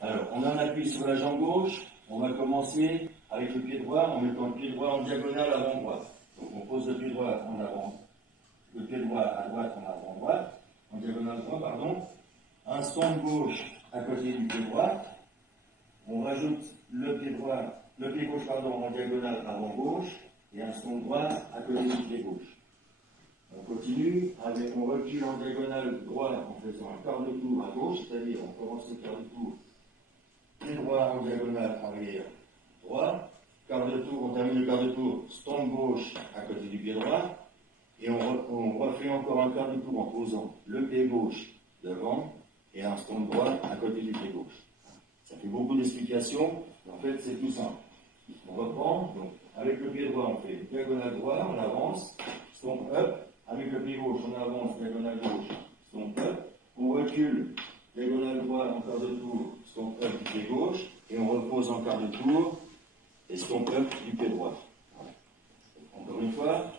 Alors, on a un appui sur la jambe gauche. On va commencer avec le pied droit en mettant le pied droit en diagonale avant droite. Donc on pose le pied droit en avant, le pied droit à droite en avant droite, en diagonale droite, pardon. Un stomp gauche à côté du pied droit. On rajoute le pied gauche en diagonale avant gauche et un stomp droit à côté du pied gauche. On continue avec, on recule en diagonale droit en faisant un quart de tour à gauche, c'est-à-dire on commence le quart de tour, pied droit en diagonale arrière droit, quart de tour, on termine le quart de tour, stomp gauche à côté du pied droit, et on refait encore un quart de tour en posant le pied gauche devant et un stomp droit à côté du pied gauche. Ça fait beaucoup d'explications, en fait c'est tout simple. On reprend, donc avec le pied droit on fait diagonale droit, on avance, stomp up, avec le pied gauche on avance, diagonale gauche, stomp up, on recule, diagonale droit en quart de tour, stomp up du pied gauche, et on repose en quart de tour, et stomp up du pied droit. Encore une fois,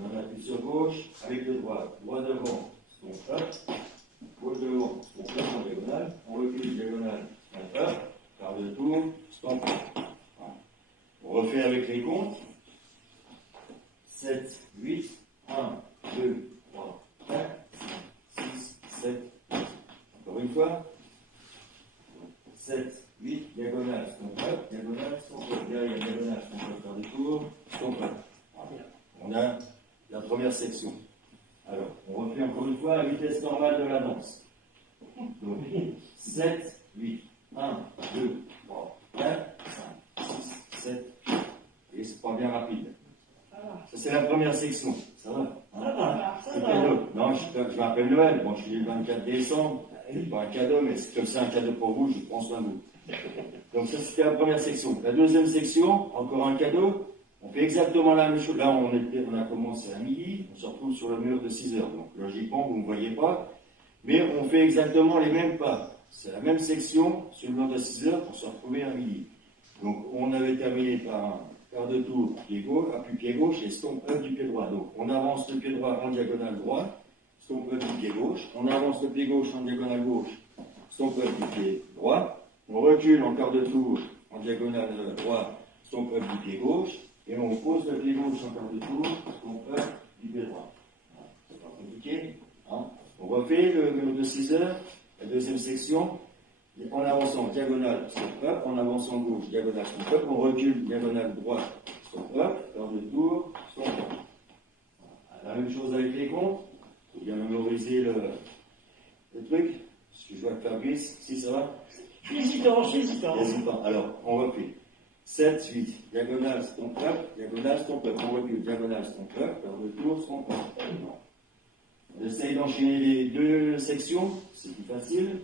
on appuie sur gauche, avec le droit, droit devant, stomp up, gauche devant, stomp up en diagonale, on recule, diagonale, stomp up, quart de tour, stomp up. On refait avec les comptes. 7, 8, 1, 2, 3, 4, 5, 6, 7, 8. Encore une fois. 7, 8, diagonale, stomp up, diagonale, stomp up, derrière, diagonale, stomp up, quart de tour, stomp up. On a la première section. Alors, on refait encore une fois à la vitesse normale de la danse. Donc, 7, 8, 1, 2, 3, 4, 5, 6, 7, 8. Et c'est pas bien rapide. Ça, c'est la première section. Ça va? C'est cadeau. Non, je m'appelle Noël. Bon, je suis le 24 décembre. C'est pas un cadeau, mais comme c'est un cadeau pour vous, je prends soin de vous. Donc ça, c'était la première section. La deuxième section, encore un cadeau. On fait exactement la même chose. Là, on a commencé à midi. On se retrouve sur le mur de 6 heures. Donc, logiquement, vous ne me voyez pas. Mais on fait exactement les mêmes pas. C'est la même section sur le mur de 6 heures pour se retrouver à midi. Donc, on avait terminé par un quart de tour, pied gauche, appui pied gauche et stomp up du pied droit. Donc, on avance le pied droit en diagonale droite, stomp up du pied gauche. On avance le pied gauche en diagonale gauche, stomp up du pied droit. On recule en quart de tour en diagonale droite, stomp up du pied gauche. Et on pose le pied gauche en quart de tour, stomp up du pied droit. Voilà. C'est pas compliqué. Hein. On refait le mur de 6 heures, la deuxième section. En avançant diagonale, stomp up, en avançant gauche, diagonale, stomp up, on recule, diagonale droite, stomp up, quart de tour, stomp up. Voilà. La même chose avec les comptes, il faut bien mémoriser le truc, parce que je vois que Fabrice, si ça va? J'hésitant. Alors, on refait. 7, 8, diagonale, stomp up, on recule, diagonale, stomp up, quart de tour, stomp up. On essaye d'enchaîner les deux sections, c'est plus facile.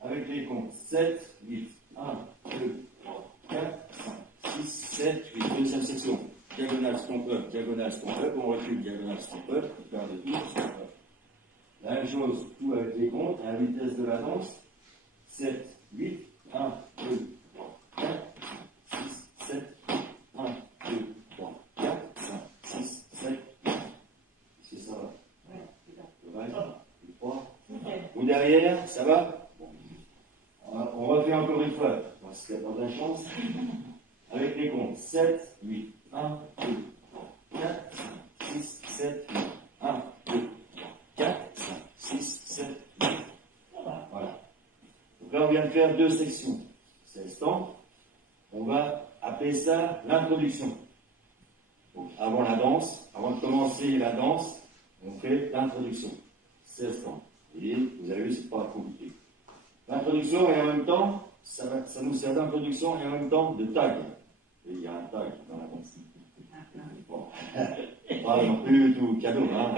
Avec les comptes 7, 8, 1, 2, 3, 4, 5, 6, 7, 8. Deuxième section. Diagonale, stomp up, on recule, diagonale, stomp up, quart de tour, stomp up. La même chose, tout avec les comptes, à la vitesse de la danse. 7, 8, 1, 2, 3, 4, 5, 6, 7, 1, 2, 3, 4, 5, 6, 7, 8. Est-ce que ça va? Oui. Le 3. Ou derrière, ça va? On refait encore une fois, parce qu'il n'y a pas de chance. Avec les comptes 7, 8, 1, 2, 3, 4, 5, 6, 7, 8. 1, 2, 3, 4, 5, 6, 7, 8. Voilà. Donc là, on vient de faire deux sections. 16 temps. On va appeler ça l'introduction. Avant la danse, avant de commencer la danse, on fait l'introduction. 16 temps. Et vous avez vu, c'est pas compliqué. L'introduction et en même temps, ça nous sert d'introduction et en même temps de tag. Et il y a un tag dans la danse. Bon. Pas non plus tout cadeau. Hein.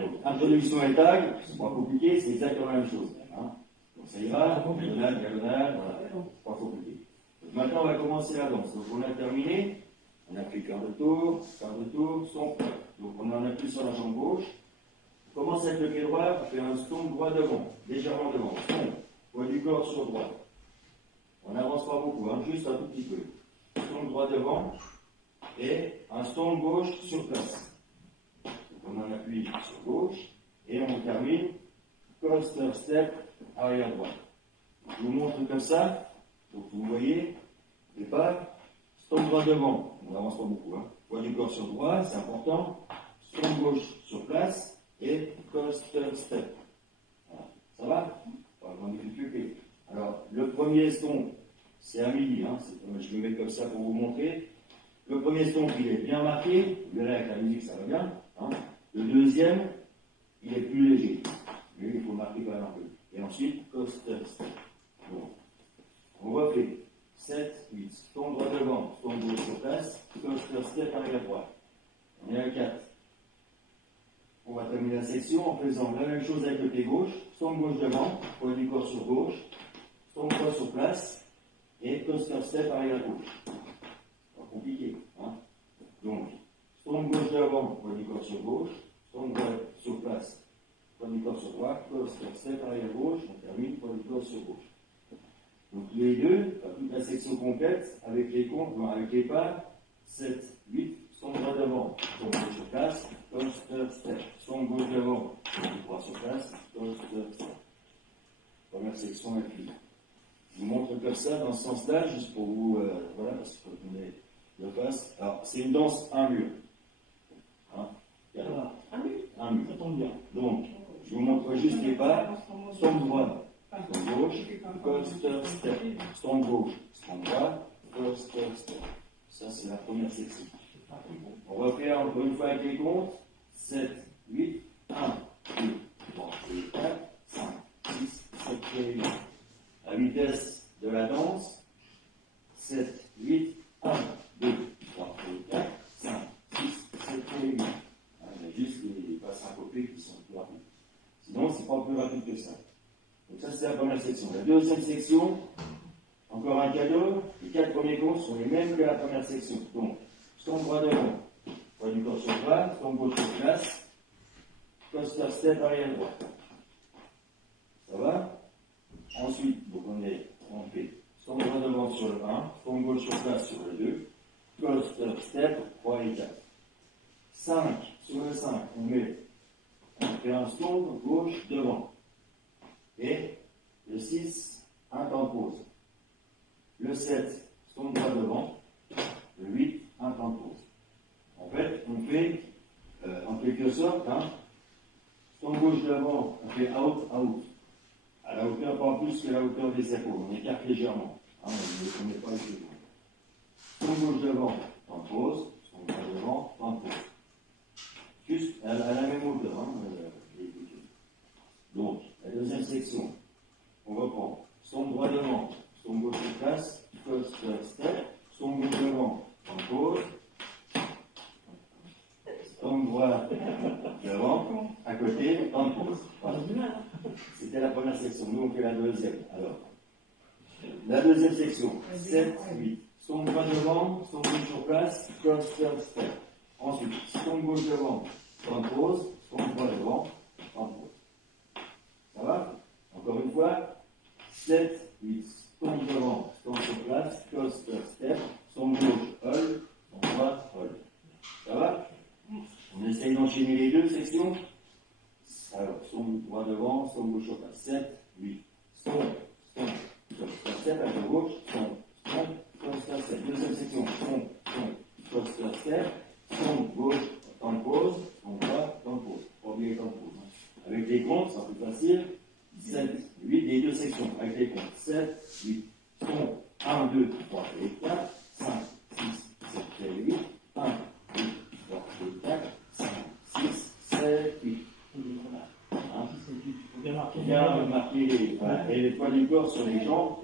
Donc, introduction et tag, c'est pas compliqué, c'est exactement la même chose. Hein. Donc ça ira, diagonale, voilà. C'est pas compliqué. Donc, maintenant, on va commencer la danse. Donc on a terminé, on a fait quart de tour, stomp. Donc on en appuie sur la jambe gauche. On commence avec le pied droit, on fait un stomp droit devant, légèrement devant. Stomp. Poids du corps sur droit. On n'avance pas beaucoup, hein, juste un tout petit peu. Stomp droit devant et un stomp gauche sur place. Donc on en appuie sur gauche et on termine comme coaster step, arrière droite. Je vous montre comme ça, donc vous voyez, départ, stomp droit devant, on n'avance pas beaucoup, hein. Poids du corps sur droit, c'est important, stomp gauche sur place, et coaster step. Voilà. Ça va? Pas grande difficulté. Alors, le premier stomp, c'est à midi, hein. Je le mets comme ça pour vous montrer. Le premier stomp, il est bien marqué, vous verrez avec la musique, ça va bien, hein. Le deuxième, il est plus léger. Lui, il faut marquer quand même un peu. Et ensuite, coaster step. Bon. On refait. 7, 8. Stomp droit devant, stomp gauche sur place, coaster step arrière droite. On est à 4. On va terminer la section en faisant la même chose avec le pied gauche. Stomp gauche devant, poids du corps sur gauche, stomp droit sur place, et coaster step arrière gauche. Pas compliqué, hein. Donc, stomp gauche devant, poids du corps sur gauche, stomp droit sur place, poids du corps sur droite, coaster step arrière gauche, on termine, poids du corps sur gauche. Donc les deux, toute la section complète, avec les comptes, avec les pas, 7, 8, stomp droit devant, stomp gauche sur place, coaster step, stomp gauche devant, stomp droit sur place, coaster step. Première section est finie. Je vous montre comme ça, dans ce sens-là, juste pour vous, voilà, parce que vous voulez le fasse. Alors, c'est une danse un mur. Hein? Un mur. Ça tombe bien. Donc, je vous montre juste les pas, stomp droit. Stomp gauche, coaster step, stomp gauche, stomp droit, coaster step. Ça, c'est la première section. On va faire encore une fois avec les comptes. 7, 8, 1, 2, 3, 4, 5, 6, 7 et 8. La vitesse de la danse. 7, 8, 1, 2, 3, 4, 5, 6, 7 et 8. Il y a juste les pas syncopés qui sont plus rapides. Sinon, c'est pas plus rapide que ça. Donc ça, c'est la première section. La deuxième section, encore un cadeau. Les 4 premiers comptes sont les mêmes que la première section. Donc, stomp droit devant, poids du corps sur droit, stomp gauche sur place, coaster step arrière droit. Ça va? Ensuite, donc on fait stomp droit devant sur le 1, stomp gauche sur place sur le 2, coaster step 3 et 4. 5, sur le 5, on fait un stomp gauche devant. Et le 6, un temps de pause. Le 7, stomp droit devant. Le 8, un temps de pause. En fait, on fait, en quelque sorte, hein, stomp gauche devant, on fait out, out. À la hauteur, pas plus que la hauteur des épaules. On écarte légèrement. Hein, on ne met pas les épaules. Stomp gauche devant, temps de pause. Stomp droit devant, temps de pause. Juste à la même hauteur. Hein, donc, la deuxième section, on reprend. Stomp droit devant, stomp gauche sur place, coaster step, stomp gauche devant, temps de pause. Stomp droit devant, à côté, temps de pause. Voilà. C'était la première section. Nous, on fait la deuxième. Alors, la deuxième section, 7, 8. Stomp droit devant, stomp gauche sur place, coaster step. Ensuite, stomp gauche devant, temps de pause, stomp droit devant, temps de pause. Ça va? Encore une fois, 7, 8, stomp devant, stomp sur place, coaster step, stomp gauche, hold, stomp droit, hold. Ça va? On essaye d'enchaîner les deux sections. Alors, stomp droit devant, stomp gauche sur place, 7, 8, stomp, coaster step, à la gauche, stomp, coaster step. Deuxième section, stomp, coaster step, stomp gauche, temps de pause, stomp droit, temps de pause. Pas oublier temps de pause. Avec les comptes, c'est un peu facile. 7, 8, les deux sections. Avec les comptes. 7, 8, stomp, 1, 2, 3 et 4, 5, 6, 7 et 8, 1, 2, 3 et 4, 5, 6, 7, 8. Hein? Bien marquer les poids du corps sur les jambes.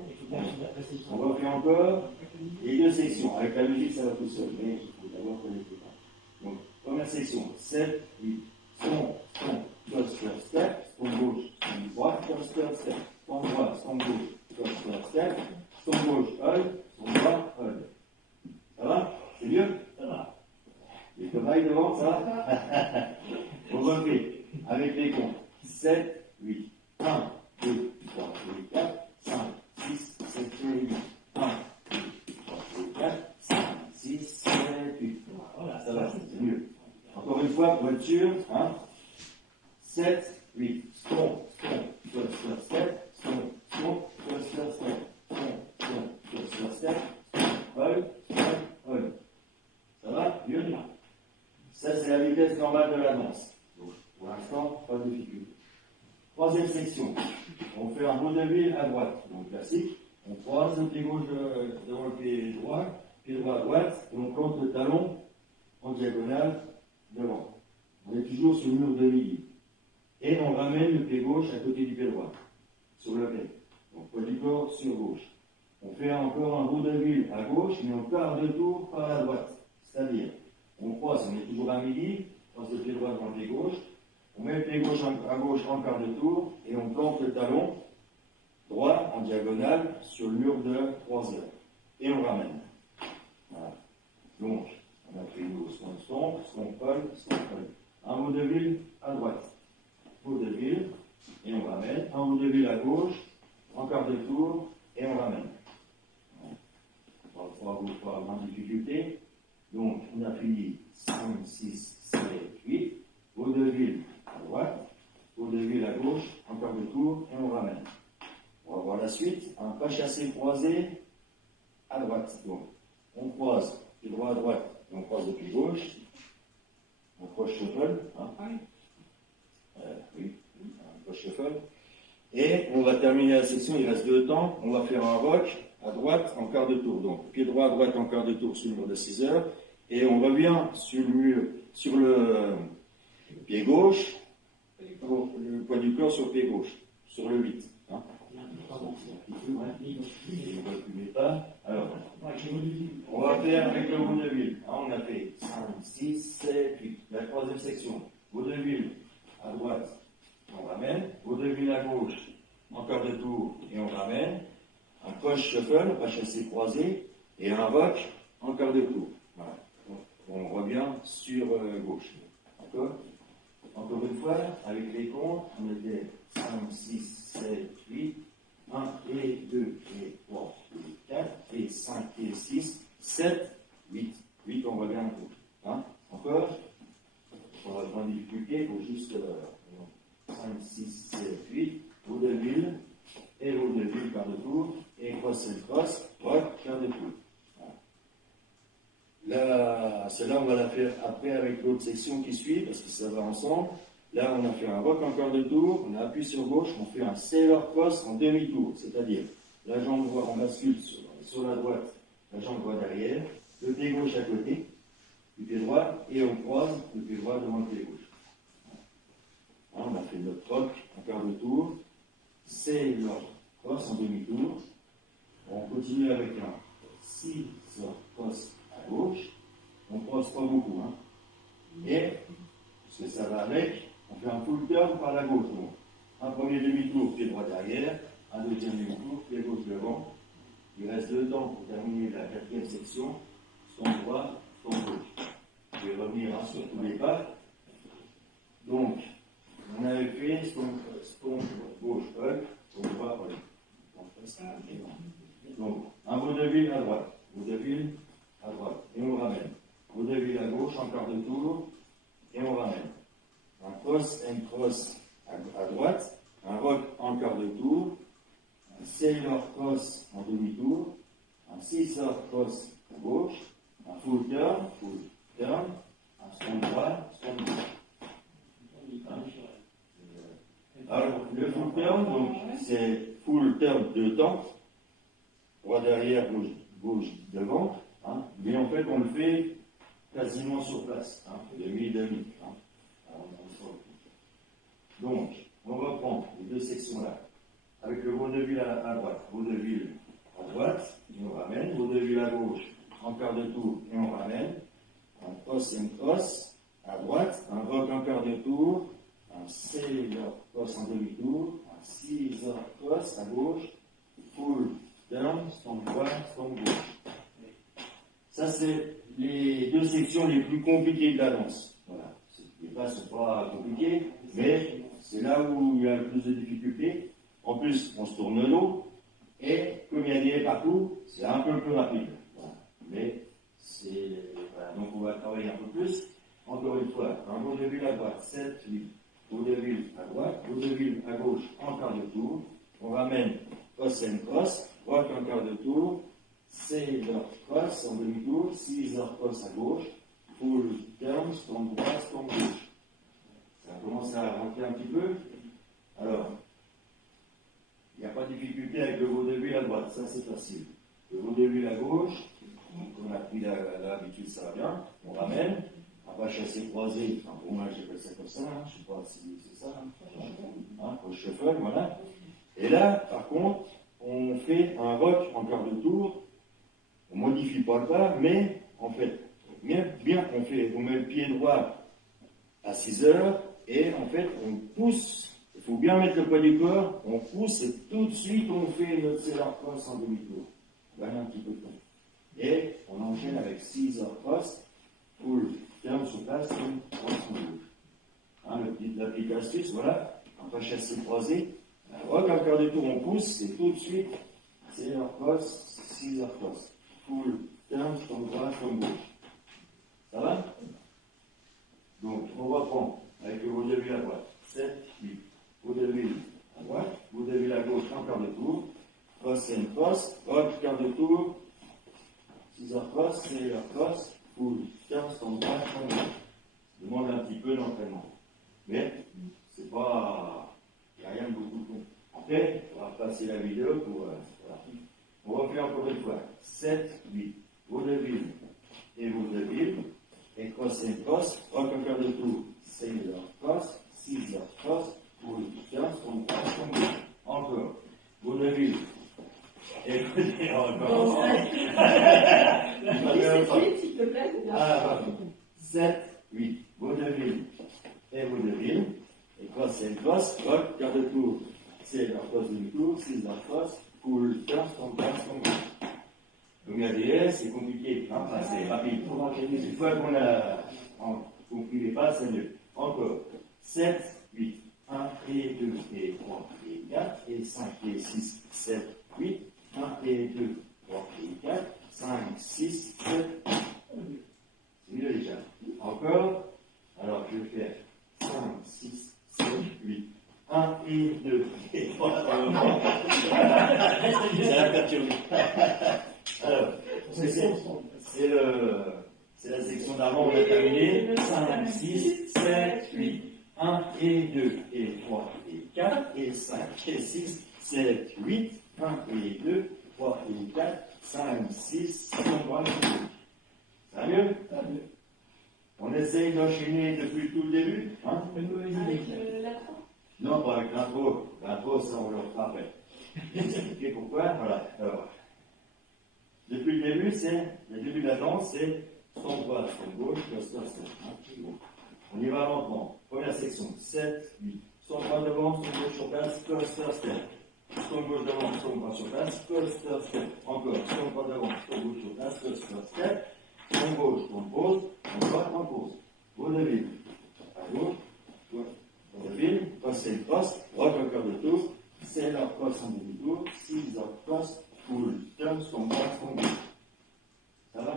On va faire encore les deux sections. Avec la musique, ça va tout seul. Mais il faut d'abord connaître les pas. Donc, première section. 7, 8, stomp, coaster step, stomp gauche, stomp droit, coaster step, stomp droit, stomp gauche, coaster step, stomp gauche, hold, stomp droit, hold. Ça va? C'est mieux? Ça va. Les cobayes devant, ça va? On refait avec les comptes. 7, 8, 1, 2, 3, 4, 5, 6, 7 et 8. 1, 2, 3, 4, 5, 6, 7, 8. Voilà, ça va, c'est mieux. Encore une fois, pour être sûr, hein? 7, 8, stomp, normal de la danse. Donc, pour l'instant, pas de difficulté. Troisième section. On fait un vaudeville à droite. Donc, classique. On croise le pied gauche devant le pied droit à droite, et on plante le talon en diagonale devant. On est toujours sur le mur de midi. Et on ramène le pied gauche à côté du pied droit, sur le pied. Donc, poids du corps sur gauche. On fait encore un vaudeville à gauche, mais on part de tour par la droite. C'est-à-dire, on croise, on est toujours à midi, on croise le pied droit devant le pied gauche, on met le pied gauche à gauche en quart de tour, et on plante le talon droit en diagonale sur le mur de 3 heures. Et on ramène. Voilà. Donc, on a fait nos stomp, un vaudeville à droite, vaudeville, et on ramène, un vaudeville à gauche, en quart de tour, et on ramène. Pas grande difficulté. Donc, on a fini 5, 6, 7, 8, vaudeville à droite, vaudeville à gauche, en quart de tour, et on ramène. On va voir la suite, un pas chassé croisé à droite. Donc, on croise pied droit à droite, et on croise le pied gauche, on croche shuffle, oui, un croche shuffle, et on va terminer la section, il reste 2 temps, on va faire un rock à droite en quart de tour. Donc, pied droit à droite en quart de tour sur le mur de 6 heures, et on revient sur le mur, sur le pied gauche, pour le poids du corps sur le pied gauche, sur le 8. Alors, on va faire avec le vaudeville. On a fait 5, 6, 7, 8. La troisième section. Vaudeville à droite, on ramène. Vaudeville à gauche, en quart de tour, et on ramène. Un croche shuffle, pas chassé croisé, et un rock en quart de tour. Voilà. On revient sur gauche. D'accord? Encore une fois, avec les comptes, on était 5, 6, 7, 8, 1 et 2 et 3 et 4 et 5 et 6, 7, 8. 8, on revient un peu. Hein? Encore? Pour la grande difficulté, il faut juste 5, 6, 7, 8, vaudeville, et vaudeville quart de tour, et cross and cross, rock, quart de tour. Là, celle-là, on va la faire après avec l'autre section qui suit, parce que ça va ensemble. Là, on a fait un rock en quart de tour, on appuie sur gauche, on fait un sailor cross en demi-tour, c'est-à-dire la jambe droite, on bascule sur la droite, la jambe droite derrière, le pied gauche à côté, du pied droit, et on croise le pied droit devant le pied gauche. Là, on a fait notre rock en quart de tour, sailor cross en demi-tour. On continue avec un scissor cross à gauche, on ne croise pas beaucoup, hein. Et, parce que ça va avec, on fait un full turn par la gauche. Donc, un premier demi-tour, pied droit derrière, un deuxième demi-tour, pied gauche devant. Il reste 2 temps pour terminer la 4e section, son droit, son gauche. Je vais revenir sur tous les pas. Donc, on avait fait son gauche up, son droit up. Donc, un vaudeville à droite, vaudeville à droite, et on ramène. Vaudeville à gauche, en quart de tour, et on ramène. Un cross and cross à droite, un rock en quart de tour, un sailor cross en demi-tour, un scissor cross à gauche, un full turn, un stand droit, stand gauche. Alors, le full turn, donc, c'est full turn 2 temps, droit derrière, gauche devant, hein, mais en fait, on le fait quasiment sur place, hein, demi-demi. Hein. Donc, on reprend les 2 sections-là, avec le vaudeville à droite, vaudeville à droite, et on ramène, vaudeville à gauche, en quart de tour, et on ramène, un cross and cross à droite, un rock en quart de tour, un sailor cross en demi-tour, un scissor cross à gauche, full turn, stand droit, stand gauche. Ça, c'est les 2 sections les plus compliquées de la danse. Voilà. Les pas ne sont pas compliqués, mais c'est là où il y a le plus de difficultés. En plus, on se tourne le dos, et comme il y a des partout, c'est un peu plus rapide. Voilà. Mais voilà. Donc on va travailler un peu plus. Encore une fois, un vaudeville à droite, 7, 8. Vaudeville à droite, vaudeville à gauche en quart de tour. On ramène cross and cross, rock en quart de tour, sailor cross en demi-tour, scissor cross à gauche, full turn, stand droit, stand gauche. ça c'est facile. Le vaudeville à gauche, on a pris l'habitude, ça va bien. On ramène. On va chasser croisé. Enfin, pour moi, j'appelle ça comme ça. Hein. Je ne sais pas si c'est ça. Hein, au shuffle, voilà. Et là, par contre, on fait un rock en quart de tour. On ne modifie pas le pas, mais en fait, bien on met le pied droit à 6 heures et en fait, on pousse. Il faut bien mettre le poids du corps. On pousse et tout de suite, on fait notre Cedar Cross en demi-tour. Voilà un petit peu de temps. Et on enchaîne avec 6 heures cross, full turn sur place, cross en gauche. Hein, la petite astuce, voilà. On va chasser croisé. Rock en quart de tour, on pousse et tout de suite, 6 heures cross, 6 heures cross. Full turn, comme droite, comme gauche. Ça va? Donc, on reprend avec le vaudeville à droite. 7, 8. Vaudeville à droite, vaudeville à gauche, en quart de tour. Cross and cross, rock, quart de tour. 6 heures cross, 6 heures cross, full turn, stand droite, comme gauche. Ça demande un petit peu d'entraînement. Mais, c'est pas. Il n'y a rien de beaucoup de con. Après, on va passer la vidéo pour. Voilà. On refait encore une fois. 7, 8. Vaudeville et vaudeville. Et cross and cross. Rock en quart de tour. 6 heures cross. 6 heures cross. Full turn, stand droite, comme gauche. Encore. Vaudeville. Et encore. S'il te plaît, c'est bien. Ah, 7, 8. Vaudeville et vaudeville. Et cross and cross, rock, quart de tour, 6 heures cross, demi-tour, 6 heures cross, full turn, stand cross, stand gauche. Donc la DS, c'est compliqué, hein, enfin, c'est rapide. Une fois qu'on a compris les pas, c'est mieux. Encore. 7, 8, 1 et 2 et 3 et 4 et 5 et 6, 7, 8, 1 et 2, 3 et 4, 5, 6, 7. C'est mieux déjà. Encore. Alors je vais faire 5, 6, 7, 8, 1 et 2 et 3. Ça va perturber. Alors, c'est la section d'avant, on a terminé. 5, 6, 7, 8, 1 et 2 et 3 et 4 et 5 et 6, 7, 8, 1 et 2, 3 et 4, 5, 6, 7, 3 et 2. Ça va mieux? On essaye d'enchaîner depuis tout le début, hein? Avec l'intro? Non, pas avec l'intro. L'intro, ça, on le refera après. Je vais expliquer pourquoi. Voilà. Alors, depuis le début, le début de la danse, c'est stand droit, stand gauche, cluster step. On y va lentement. Première section, 7, 8. Stand droit devant, stand gauche sur place, cluster step. Stand gauche devant, stand droit sur place, cluster step. Encore, stand droit devant, stand gauche sur place, cluster step. En gauche, on pose, en droite, on pose. Vaudeville, à gauche, vaudeville, cross and cross, rock en quart de tour, 7 heures cross en demi-tour, 6 heures cross, full turn, son droite, son gauche. Ça va?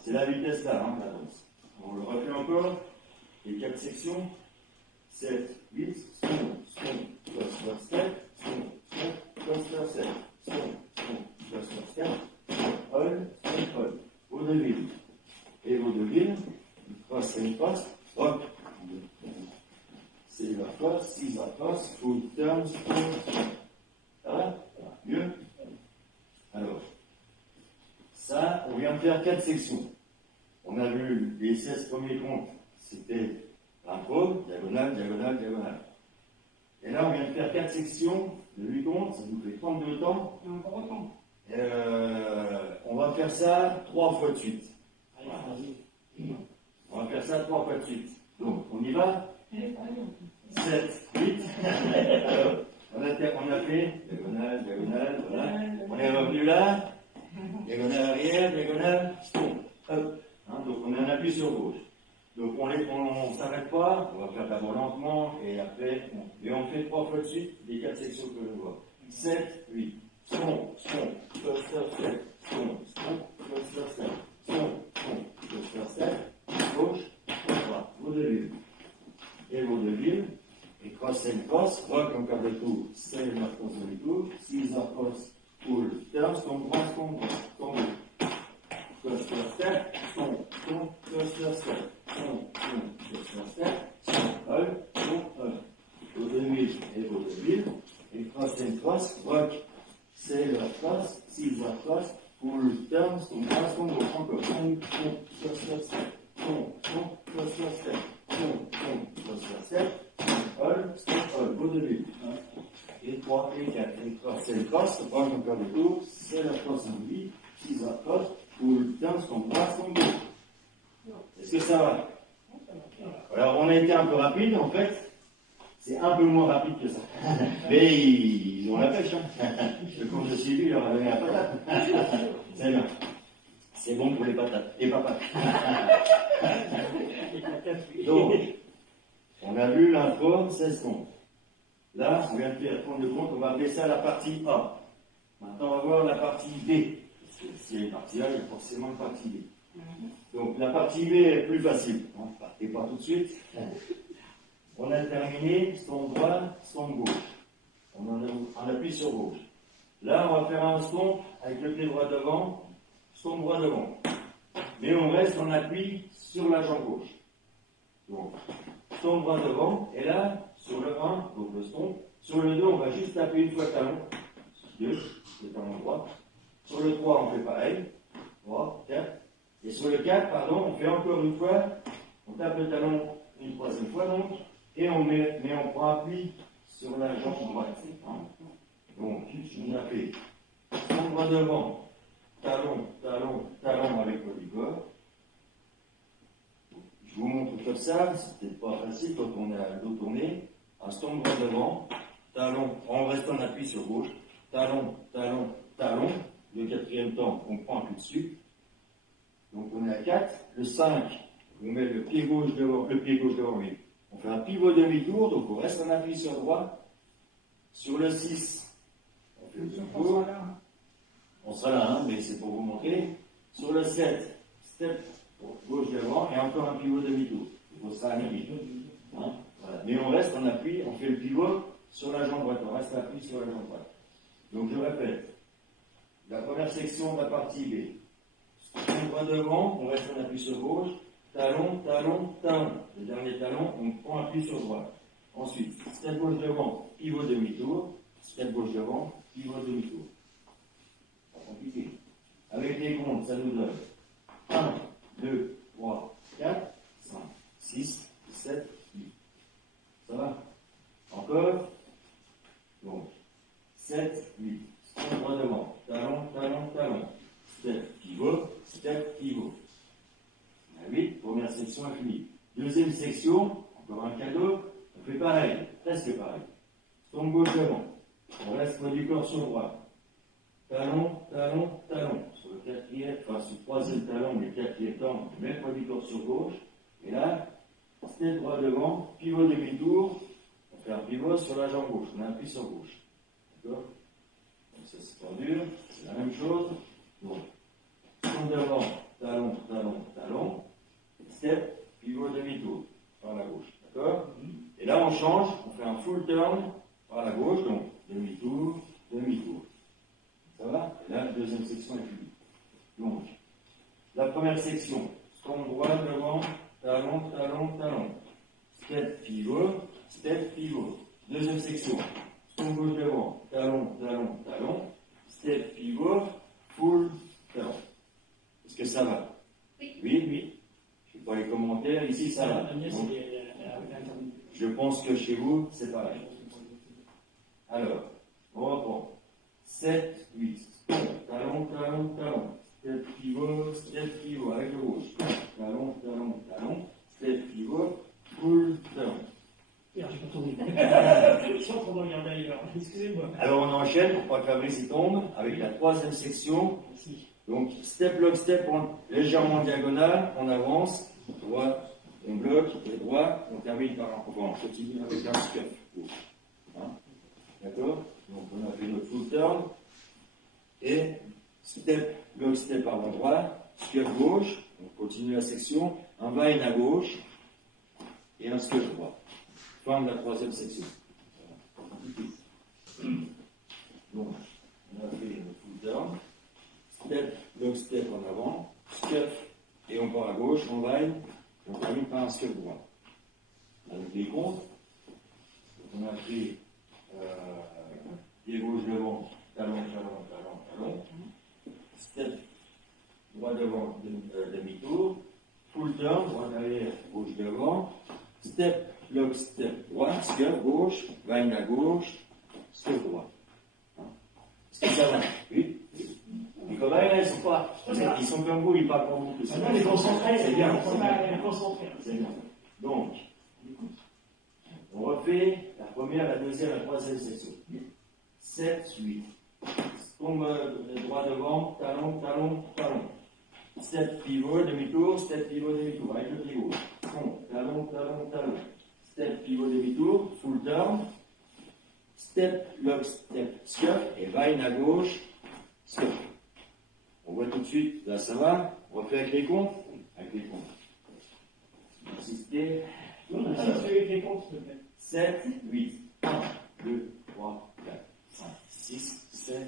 C'est la vitesse là, hein, la danse. On le refait encore, les 4 sections, 7, 8, son, cluster step, son, cluster step, son, cluster step, son, hold, vaudeville. Et vaudeville, cross and cross, rock. C'est la cross, 6 heures cross, full turn, ça va? Mieux? Alors, ça, on vient de faire 4 sections. On a vu les 16 premiers comptes, c'était l'intro, diagonale, diagonale, diagonale. Et là, on vient de faire 4 sections de 8 comptes, ça nous fait 32 temps. On va faire ça 3 fois de suite. On va faire ça 3 fois de suite. Donc, on y va? 7, 8. Alors, on a fait diagonale, diagonale, voilà. On est revenu là. Diagonale arrière, diagonale, stop. Hop. Hein, donc, on a un appui sur gauche. Donc, on ne s'arrête pas. On va faire d'abord lentement et après, on fait 3 fois de suite les 4 sections que je vois. 7, 8. Son, cluster step. Son, cluster step. Son, cluster step. Gauche, droite. Vaudeville. Et vaudeville. Et cross and cross. Rock en quart de tour. 7 heures cross demi-tour. 6 heures cross. Full turn. Stand droit, stand gauche. Stand gauche. Cluster step. Son, cluster step. Son, cluster step. Son, hold. Vaudeville et vaudeville. Et cross and cross. Rock. c'est leur cross, 6 leur cross, full turn, stone droit, stone gauche, encore, step, all, beau début, 1, et 3, et 4, et cross, c'est le cross, le proche encore de tour, c'est leur cross en 8, 6 leur cross, full turn, stone droit, stone gauche. Est-ce que ça va? Alors, on a été un peu rapide, en fait, c'est un peu moins rapide que ça. Mais ils ont la pêche, hein. Le cours de Sylvie leur a donné la patate. C'est bien. C'est bon pour les patates. Et papates. Donc, on a vu l'intro, 16 comptes. Là, on vient de faire compte de compte, on va appeler ça la partie A. Maintenant, on va voir la partie B. Parce que s'il y a une partie A, il y a forcément une partie B. Donc, la partie B est plus facile. Ne partez pas tout de suite. On a terminé, stomp droit, stomp gauche. On appuie sur gauche. Là, on va faire un stomp avec le pied droit devant, stomp droit devant. Mais on reste en appui sur la jambe gauche. Donc, stomp droit devant, et là, sur le 1, donc le stomp, sur le 2, on va juste taper une fois le talon. 2, le talon droit. Sur le 3, on fait pareil. 3, 4. Et sur le 4, pardon, on fait encore une fois, on tape le talon une troisième fois donc, et on prend appui sur la jambe droite. Donc, on a fait son bras devant, talon, talon, talon avec le corps. Je vous montre comme ça, c'est peut-être pas facile quand on est à dos tourné. Un stomp bras devant, talon, on reste en appui sur gauche, talon, talon, talon. Le quatrième temps, on prend appui dessus. Donc on est à 4. Le 5, on met le pied gauche devant, oui. On fait un pivot demi-tour, donc on reste en appui sur droit. Sur le 6, on fait le demi-tour. On sera là, hein, mais c'est pour vous montrer. Sur le 7, step gauche devant et encore un pivot demi-tour. Il faut ça à mi. Hein, voilà. Mais on reste en appui, on fait le pivot sur la jambe droite. On reste appui sur la jambe droite. Donc je répète. La première section de la partie B. On droit devant, on reste en appui sur gauche. Talon, talon, talon. Le dernier talon, on prend appui sur droite. Ensuite, step gauche devant, pivot demi-tour. Step gauche devant, pivot demi-tour. Pas compliqué. Avec les comptes, ça nous donne 1, 2, 3, 4, 5, 6, 7, 8. Ça va? Encore? Donc, 7, 8. Step droit devant, talon, talon, talon. Step pivot, step pivot. 8, première section est finie. Deuxième section, encore un cadeau, on fait pareil, presque pareil. Stomp gauche devant, on reste poids du corps sur droit. Talon, talon, talon. Sur le quatrième, enfin sur le troisième talon, mais le quatrième temps, on met poids du corps sur gauche. Et là, step droit devant, pivot demi-tour, on fait un pivot sur la jambe gauche, on appuie sur gauche. D'accord? Donc ça c'est pas dur, c'est la même chose. Donc, stomp devant, talon, talon, talon. Step, pivot demi-tour par la gauche, d'accord? Et là on change, on fait un full turn par la gauche, donc demi-tour, demi-tour. Ça va? Et là, la deuxième section est finie. Donc, la première section, stomp droit devant, talon, talon, talon. Step, pivot, step, pivot. Deuxième section, stomp gauche devant, talon, talon, talon. Step, pivot, full turn. Est-ce que ça va? Oui, oui. Dans les commentaires, ici ça va. Donc, je pense que chez vous, c'est pareil. Alors, on reprend. 7, 8. Talon, talon, talon. Step pivot avec le gauche. Talon, talon, talon. Step pivot, full turn. Hier, j'ai pas tourné. Je suis en train de regarder ailleurs. Excusez-moi. Alors on enchaîne pour pas que Fabrice tombe avec la troisième section. Merci. Donc, step, lock, step, légèrement en diagonale, on avance, droit, on bloque, et droit, on termine par un, on continue avec un scuff gauche. Hein? D'accord? Donc, on a fait notre full turn, et step, lock, step avant droit, scuff gauche, on continue la section, un vine à gauche, et un scuff droit. Fin de la troisième section. Donc, on a fait notre full turn. Step, lock, step en avant, scuff, et on part à gauche, on vaille, et on termine par un scuff droit. Avec les comptes, on a fait pied gauche devant, talon, talon, step, lock, step droit, scuff gauche, vine à gauche, scuff droit. Est-ce que ça va? Oui. Les cobayes, ils sont comme vous, ils parlent comme vous. On est concentré, c'est bien. On est concentré. C'est bien. Donc, on refait la première, la deuxième, la troisième section. 7, 8. Tombe droit devant, talon, talon, talon. Step pivot, demi-tour, step pivot, demi-tour, avec le pied gauche. Talon, talon, talon. Step pivot, demi-tour, full turn. Step, lock, step, scuff, et vine à gauche, scuff. On voit tout de suite, là ça va. On refait avec les comptes. Avec les comptes. Insister. On a avec les comptes, s'il te plaît. 7, 8. 1, 2, 3, 4, 5, 6, 7,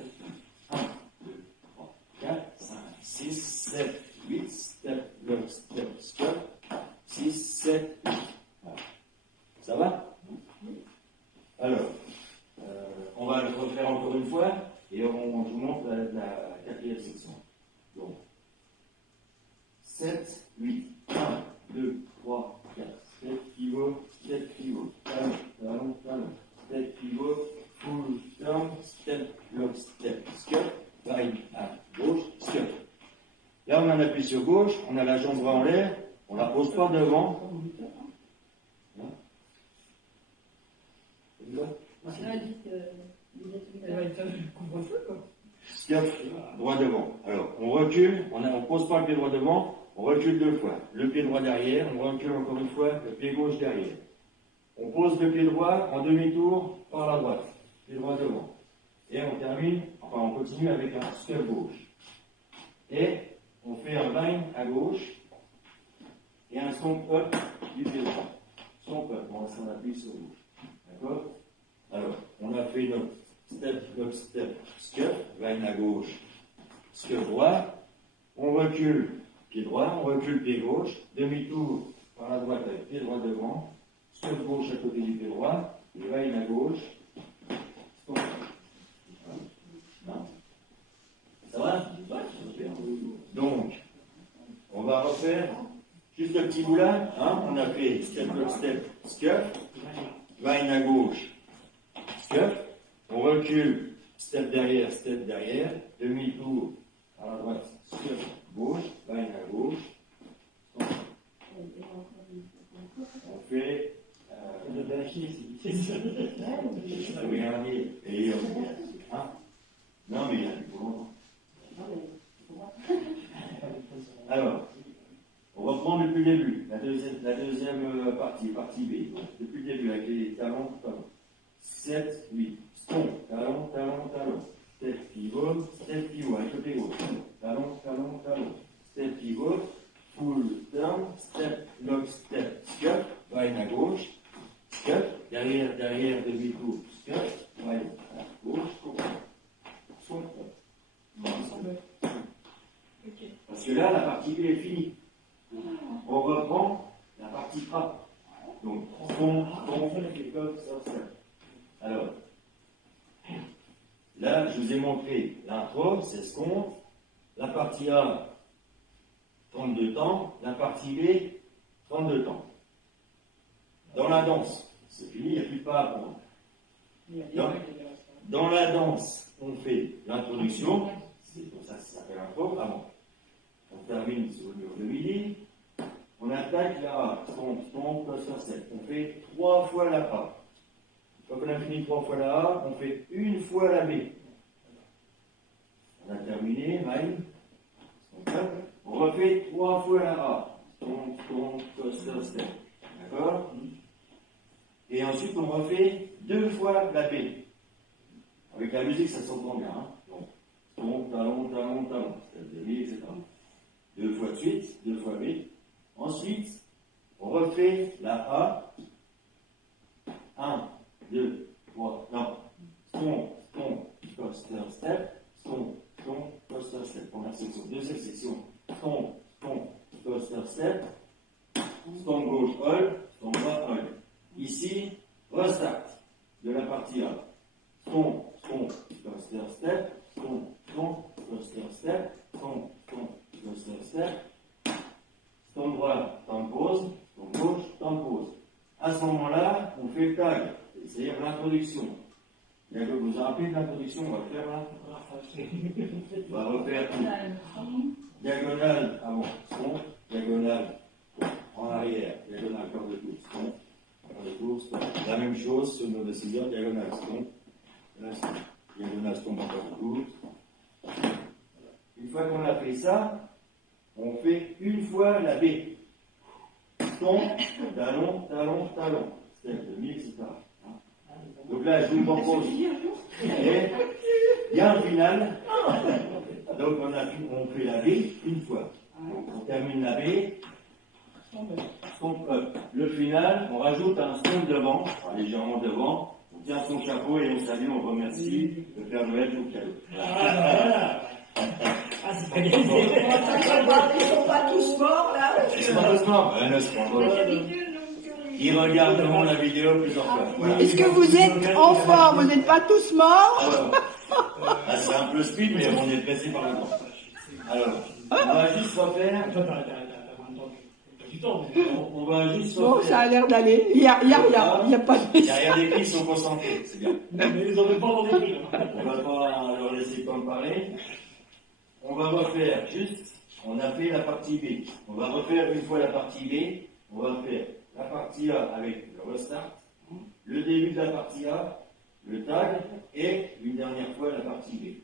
1, 2, 3, 4, 5, 6, 7, 8, step, lock, step, scuff, 6, 7, 8. Voilà. Ça va? Alors, on va le refaire encore une fois et je vous montre la quatrième section. Donc, 7, 8, 1, 2, 3, 4, step pivot, talon, talon, talon, step pivot, full turn, step, lock, step, scuff, vine à gauche, scuff. Là, on en appuie sur gauche, on a la jambe bras en l'air, on ne la pose pas devant. Scuff, droit devant. Alors, on recule, on ne pose pas le pied droit devant, on recule 2 fois. Le pied droit derrière, on recule encore une fois, le pied gauche derrière. On pose le pied droit en demi-tour par la droite, pied droit devant. Et on termine, enfin on continue avec un scuff gauche. Et on fait un vine à gauche et un stomp up du pied droit. Stomp up, on va appuie sur gauche. D'accord? Alors, on a fait notre step, lock, step, scuff, vine à gauche, scuff droit. On recule pied droit, on recule pied gauche, demi-tour par la droite avec pied droit devant, scuff gauche à côté du pied droit, et vine à gauche, stomp up. Non? Ça va? Donc, on va refaire juste le petit bout là. Hein? On a fait step, lock, step, scuff, vine à gauche, scuff. On recule, step derrière, demi-tour à la droite, scuff gauche, vine à gauche. On fait. De vérifier, c'est difficile. Regardez, et hein? Non, mais il y a du pour longtemps. Alors, on reprend depuis le début, la deuxième partie, partie B. Donc, depuis le début, avec les talons, talons. 7, 8. Stomp, talon, talon, talon. Step pivot, avec le pied gauche. Talon, talon, talon. Step pivot, full turn, step, lock, step, scuff, vine à gauche, scuff, derrière, demi-tour, scuff, vine à gauche, stomp. Parce que là, la partie B est finie. On reprend la partie frappe. Donc, on fait les codes sur ça. Alors, là, je vous ai montré l'intro, c'est ce compte. La partie A, 32 temps. La partie B, 32 temps. Dans la danse, c'est fini, il n'y a plus de pas à apprendre. Dans la danse, on fait l'introduction. C'est pour ça que ça s'appelle intro. Avant. On termine sur le mur de midi. On attaque la A. Stomp, cluster step. On fait 3 fois la A. Quand on a fini 3 fois la A, on fait 1 fois la B. On a terminé, vine. On refait 3 fois la A. Stomp, cluster step. D'accord? Et ensuite, on refait 2 fois la B. Avec la musique, ça s'entend bien. Hein? Donc, stomp, talon, talon, talon. C'est-à-dire, etc. 2 fois de suite, 2 fois B. Ensuite, on refait la A. 1, 2, 3, non. Stomp, cluster step. Stomp, cluster step. Première section. Deuxième section. Stomp, cluster step. Stomp gauche, hold. Stomp droit, hold. Ici, restart de la partie A. Stomp, cluster step. Stomp, cluster step. Stomp, cluster step. Stomp droit, temps pause. Stomp gauche, temps pause. l'introduction. Vous vous rappelez de l'introduction, on va le faire là. On va refaire tout. Diagonale avant, son, diagonale en arrière, diagonale corps de tour, son, corps de tour, son. La même chose sur nos décideurs, diagonale son, diagonale son, corps de tour. Une fois qu'on a fait ça, on fait une fois la B. Ton, talon, talon, talon. Step, demi, etc. Donc là, je vous propose. Et il y a un final. Donc on fait la B une fois. Donc on termine la B. Stomp up. Le final, on rajoute un stomp devant, légèrement devant. On tient son chapeau et on salue, on remercie le Père Noël pour le cadeau. Ah, c'est pas gagné. Ils sont pas tous morts là. Malheureusement, ils regarderont la vidéo plusieurs fois. Voilà. Est-ce que vous êtes en forme? Vous n'êtes pas tous morts? Ah, c'est un peu speed, mais on est pressé par le temps. Alors, on va juste refaire. On va juste Bon, refaire. ça a l'air d'aller. Il y a rien. Il n'y a pas de... Il n'y a rien d'écrit, ils sont concentrés, c'est bien. Mais ils n'en ont pas dans les On va pas leur laisser le temps de parler. On va refaire juste, on a fait la partie B. On va refaire une fois la partie B. On va faire la partie A avec le restart, le début de la partie A, le tag, et une dernière fois la partie B.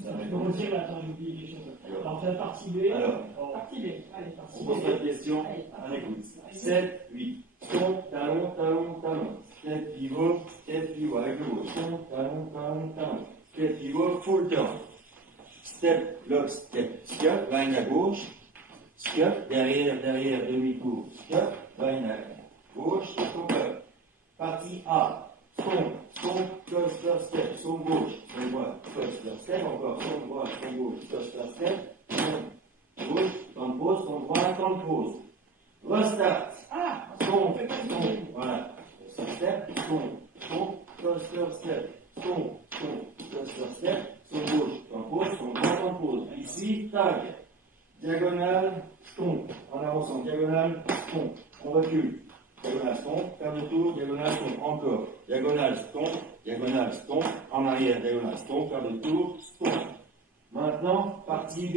Ça va Je être peux redire là, attends, j'ai oublié quelque chose. Alors, on fait la partie B. Alors, Partie B. Allez, partie on B. pose pas de questions, on écoute. 7, 8. Ton, talon, talon, talon. Step pivot, avec le gauche. Ton, talon, talon, talon. Step pivot, full turn. Step, lock, step, scuff, line à gauche. Scuff, derrière, demi-tour. Scuff, line à gauche, stop up. Partie A. Son, cluster step, son gauche, son droit, cluster step, encore son droit, son gauche, cluster step, son gauche, temps de pause, son droit, temps de pause. Restart. Son, voilà. Step, son, cluster step, son, cluster step, son gauche, temps de pause, son droit, temps de pause. Ici, tag. Diagonale, stomp. En avançant, diagonale, stomp. On recule. Diagonale, stomp. Quart de tour, diagonale, stomp. Encore. Diagonale, stomp. En arrière, diagonale, stomp. Quart de tour, stomp. Maintenant, partie B.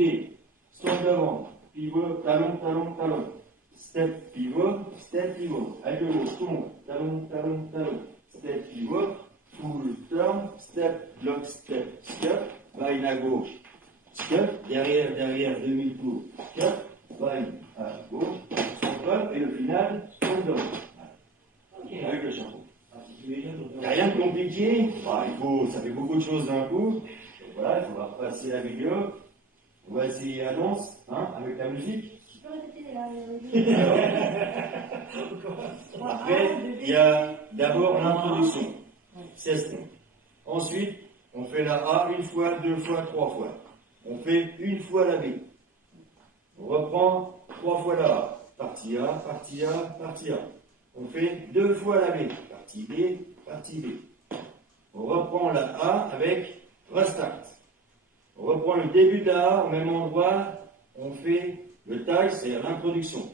Stomp devant. Pivot, talon, talon, talon. Step, pivot. Avec le gauche, stomp. Talon, talon, talon. Step, pivot. Full turn. Step, block, step, scuff. Line à gauche. Scuff, derrière, demi-tour, scuff, line à gauche, son up, et le final, son down. Avec le chapeau. Il n'y a rien de compliqué. Ça fait beaucoup de choses d'un coup. Donc voilà, il faudra repasser la vidéo. On va essayer l'annonce, avec la musique. Tu peux répéter Après, il y a d'abord l'introduction. 16 noms. Ensuite, on fait la A une fois, 2 fois, 3 fois. On fait une fois la B. On reprend 3 fois la A. Partie A, partie A, partie A. On fait 2 fois la B. Partie B, partie B. On reprend la A avec restart. On reprend le début de la A au même endroit. On fait le tag, c'est l'introduction.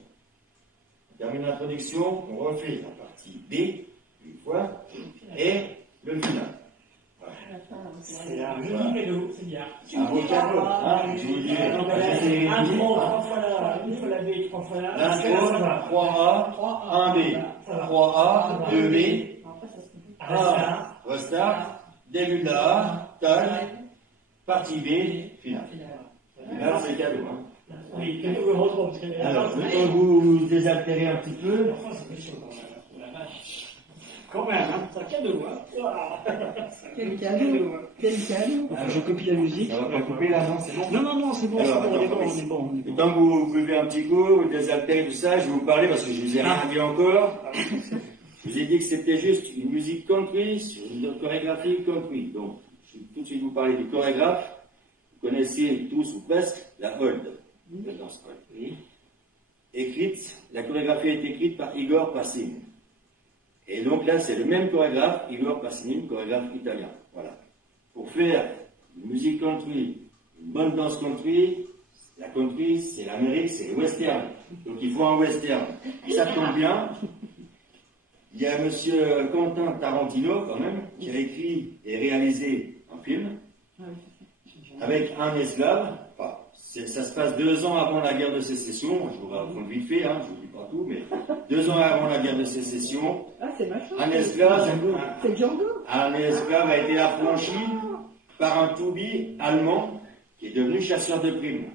On termine l'introduction, on refait la partie B une fois et le final. C'est un joli vélo, c'est bien. Un beau tableau, je vous dis. Intro, 3 fois la B, 3 fois la A. L'intro, 3A, 1B, 3A, 2B, A, restart, début de la A, tag, partie B, final. Final, c'est cadeau. Oui, que nous le retrouvons. Alors, je vais vous désaltérer un petit peu. C'est chaud quand même. Quand même, c'est un cadeau, Quel cadeau. Alors, je copie la musique. Ça va pas couper là, non? C'est bon? Non, c'est bon, Alors, on est attends, bon. Et tant que vous buvez un petit coup, vous désaltérez tout ça, je vais vous parler parce que je vous ai rien dit encore. Je vous ai dit que c'était juste une musique country sur une chorégraphie country. Donc, je vais tout de suite vous parler du chorégraphe. Vous connaissez tous ou presque la Hold, la danse country. La chorégraphie a été écrite par Igor Passin. Et donc là, c'est le même chorégraphe, Igor Passin, chorégraphe italien. Voilà. Pour faire une musique country, une bonne danse country, la country, c'est l'Amérique, c'est le western. Donc il faut un western. Ça tombe bien. Il y a monsieur Quentin Tarantino, quand même, qui a écrit et réalisé un film avec un esclave. Enfin, ça se passe 2 ans avant la guerre de sécession. Je vous raconte vite fait, hein, je vous dis pas tout, mais 2 ans avant la guerre de sécession, Ah, c'est machin. un esclave, C'est Django. un esclave a été affranchi par un to-be allemand qui est devenu chasseur de primes.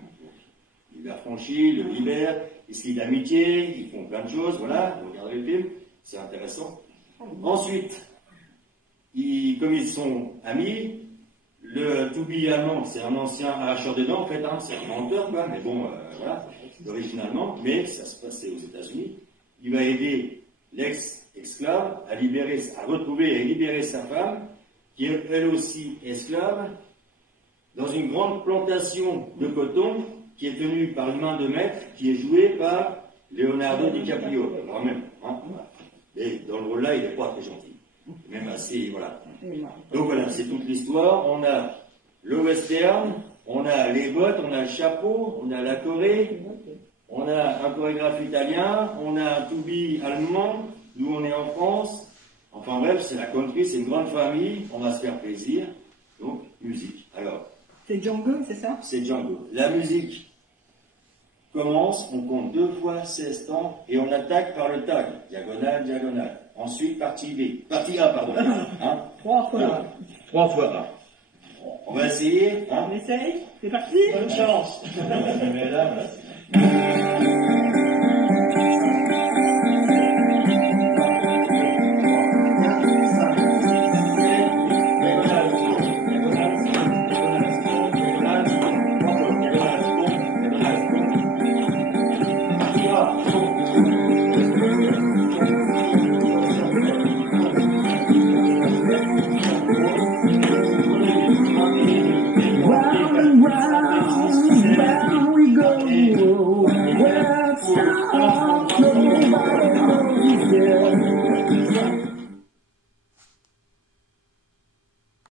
Il l'affranchit, le libère, ils se lient d'amitié, ils font plein de choses, voilà, vous regardez le film, c'est intéressant. Ensuite, comme ils sont amis, le to-be allemand, c'est un ancien arracheur de dents, en fait, hein, c'est un menteur, quoi, mais bon, voilà, d'origine allemande, mais ça se passait aux États-Unis. Il va aider l'ex-esclave à retrouver et libérer sa femme, qui est elle aussi esclave, dans une grande plantation de coton qui est tenue par une main de maître qui est jouée par Leonardo DiCaprio, quand même. Hein, voilà. Et dans le rôle-là, il n'est pas très gentil. Même assez, voilà. Donc voilà, c'est toute l'histoire. On a le western, on a les bottes, on a le chapeau, on a la Corée, on a un chorégraphe italien, on a un to-be allemand, nous on est en France. Enfin bref, c'est la country, c'est une grande famille, on va se faire plaisir. Donc, musique. Alors, C'est Django, c'est ça? c'est Django. La musique commence, on compte 2 fois 16 temps et on attaque par le tag. Diagonale, diagonale. Ensuite, partie B. Partie A, pardon. Hein? 3 fois. 3 fois A. On va essayer. Hein? On essaye? C'est parti? Bonne chance. Mesdames, Round and round we go.